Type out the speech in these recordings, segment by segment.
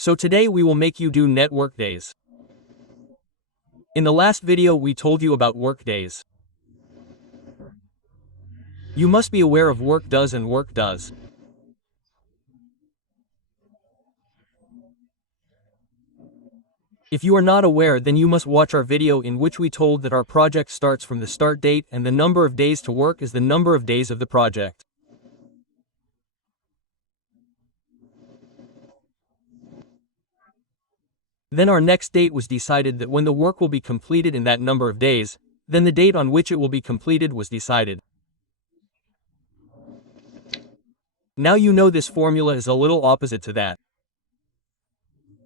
So today we will make you do network days. In the last video we told you about work days. You must be aware of work does and work does. If you are not aware, then you must watch our video in which we told that our project starts from the start date and the number of days to work is the number of days of the project. Then our next date was decided that when the work will be completed in that number of days, then the date on which it will be completed was decided. Now you know this formula is a little opposite to that.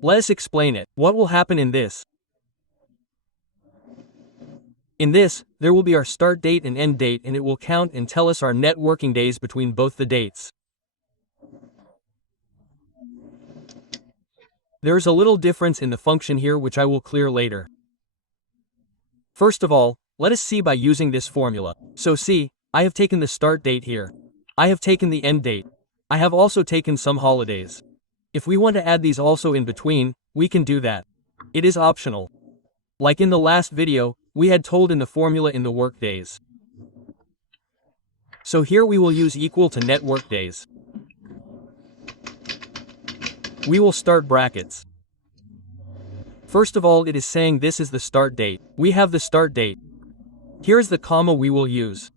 Let us explain it. What will happen in this? In this, there will be our start date and end date, and it will count and tell us our net working days between both the dates. There is a little difference in the function here which I will clear later. First of all, let us see by using this formula. So see, I have taken the start date here. I have taken the end date. I have also taken some holidays. If we want to add these also in between, we can do that. It is optional. Like in the last video, we had told in the formula in the work days. So here we will use equal to net work days. We will start brackets. First of all, it is saying this is the start date. We have the start date. Here is the comma we will use.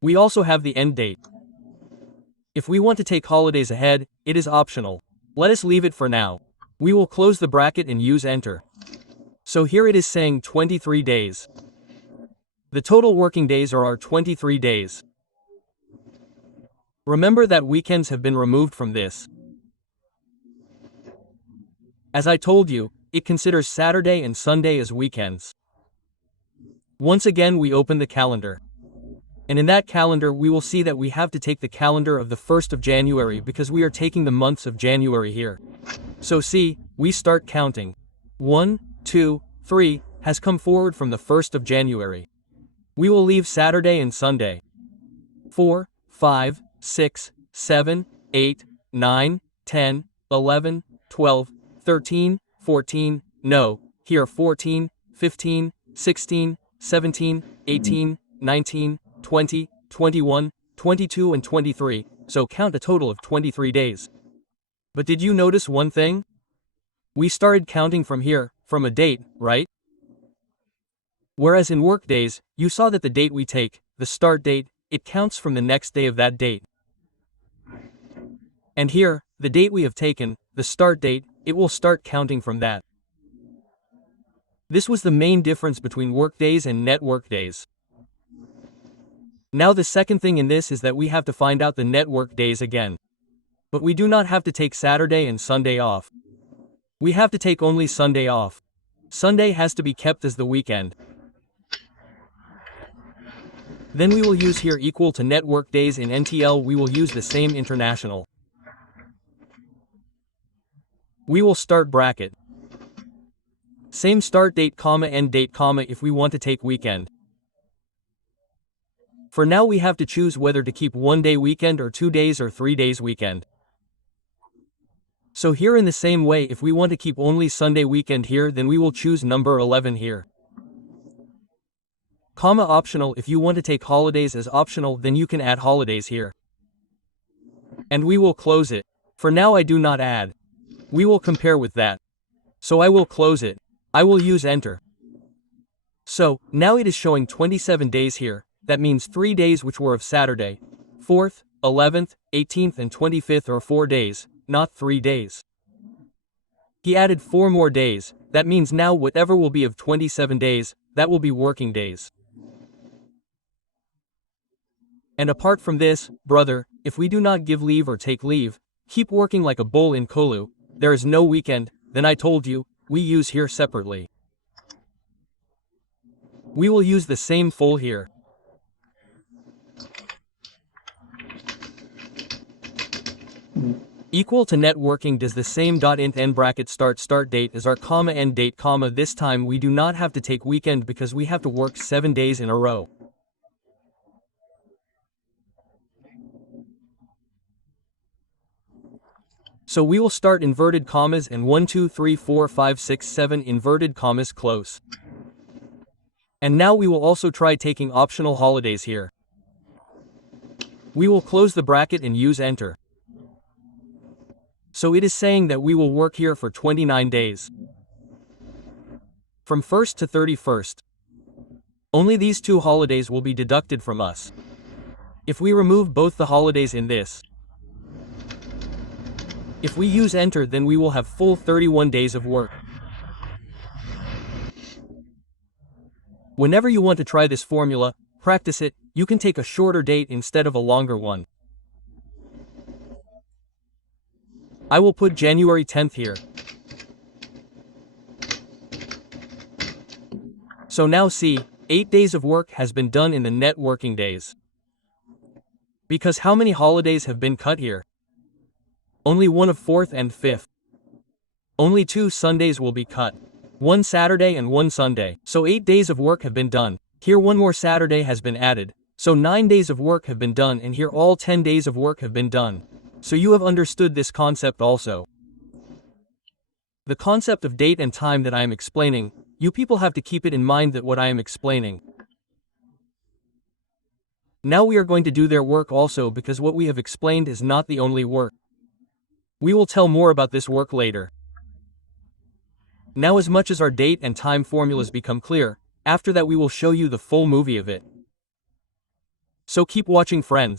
We also have the end date. If we want to take holidays ahead, it is optional. Let us leave it for now. We will close the bracket and use enter. So here it is saying 23 days. The total working days are our 23 days. Remember that weekends have been removed from this. As I told you, it considers Saturday and Sunday as weekends. Once again we open the calendar. And in that calendar we will see that we have to take the calendar of the 1st of January because we are taking the months of January here. So see, we start counting. 1, 2, 3 has come forward from the 1st of January. We will leave Saturday and Sunday. 4, 5, 6, 7, 8, 9, 10, 11, 12, 13, 14, no, here 14, 15, 16, 17, 18, 19, 20, 21, 22 and 23, so count a total of 23 days. But did you notice one thing? We started counting from here, from a date, right? Whereas in work days, you saw that the date we take, the start date, it counts from the next day of that date. And here, the date we have taken, the start date, it will start counting from that. This was the main difference between work days and net work days. Now the second thing in this is that we have to find out the net work days again. But we do not have to take Saturday and Sunday off. We have to take only Sunday off. Sunday has to be kept as the weekend. Then we will use here equal to net work days. In NTL we will use the same international. We will start bracket. Same start date comma end date comma if we want to take weekend. For now we have to choose whether to keep 1 day weekend or 2 days or 3 days weekend. So here in the same way, if we want to keep only Sunday weekend here, then we will choose number 11 here. Comma optional, if you want to take holidays as optional, then you can add holidays here. And we will close it. For now I do not add. We will compare with that. So I will close it. I will use enter. So, now it is showing 27 days here. That means 3 days which were of Saturday. 4th, 11th, 18th and 25th are 4 days, not 3 days. He added 4 more days, that means now whatever will be of 27 days, that will be working days. And apart from this, brother, if we do not give leave or take leave, keep working like a bull in Kolu, there is no weekend, then I told you, we use here separately. We will use the same full here. Equal to net working does the same int end bracket start date as our comma end date comma. This time we do not have to take weekend because we have to work 7 days in a row. So we will start inverted commas and 1 2 3 4 5 6 7 inverted commas close. And now we will also try taking optional holidays here. We will close the bracket and use enter. So it is saying that we will work here for 29 days. From 1st to 31st. Only these 2 holidays will be deducted from us. If we remove both the holidays in this, if we use enter, then we will have full 31 days of work. Whenever you want to try this formula, practice it. You can take a shorter date instead of a longer one. I will put January 10th here. So now see, 8 days of work has been done in the networking days. Because how many holidays have been cut here? Only one of 4th and 5th. Only 2 Sundays will be cut. 1 Saturday and 1 Sunday. So 8 days of work have been done. Here 1 more Saturday has been added. So 9 days of work have been done, and here all 10 days of work have been done. So you have understood this concept also. The concept of date and time that I am explaining, you people have to keep it in mind that what I am explaining. Now we are going to do their work also, because what we have explained is not the only work. We will tell more about this work later. Now as much as our date and time formulas become clear, after that we will show you the full movie of it. So keep watching, friends.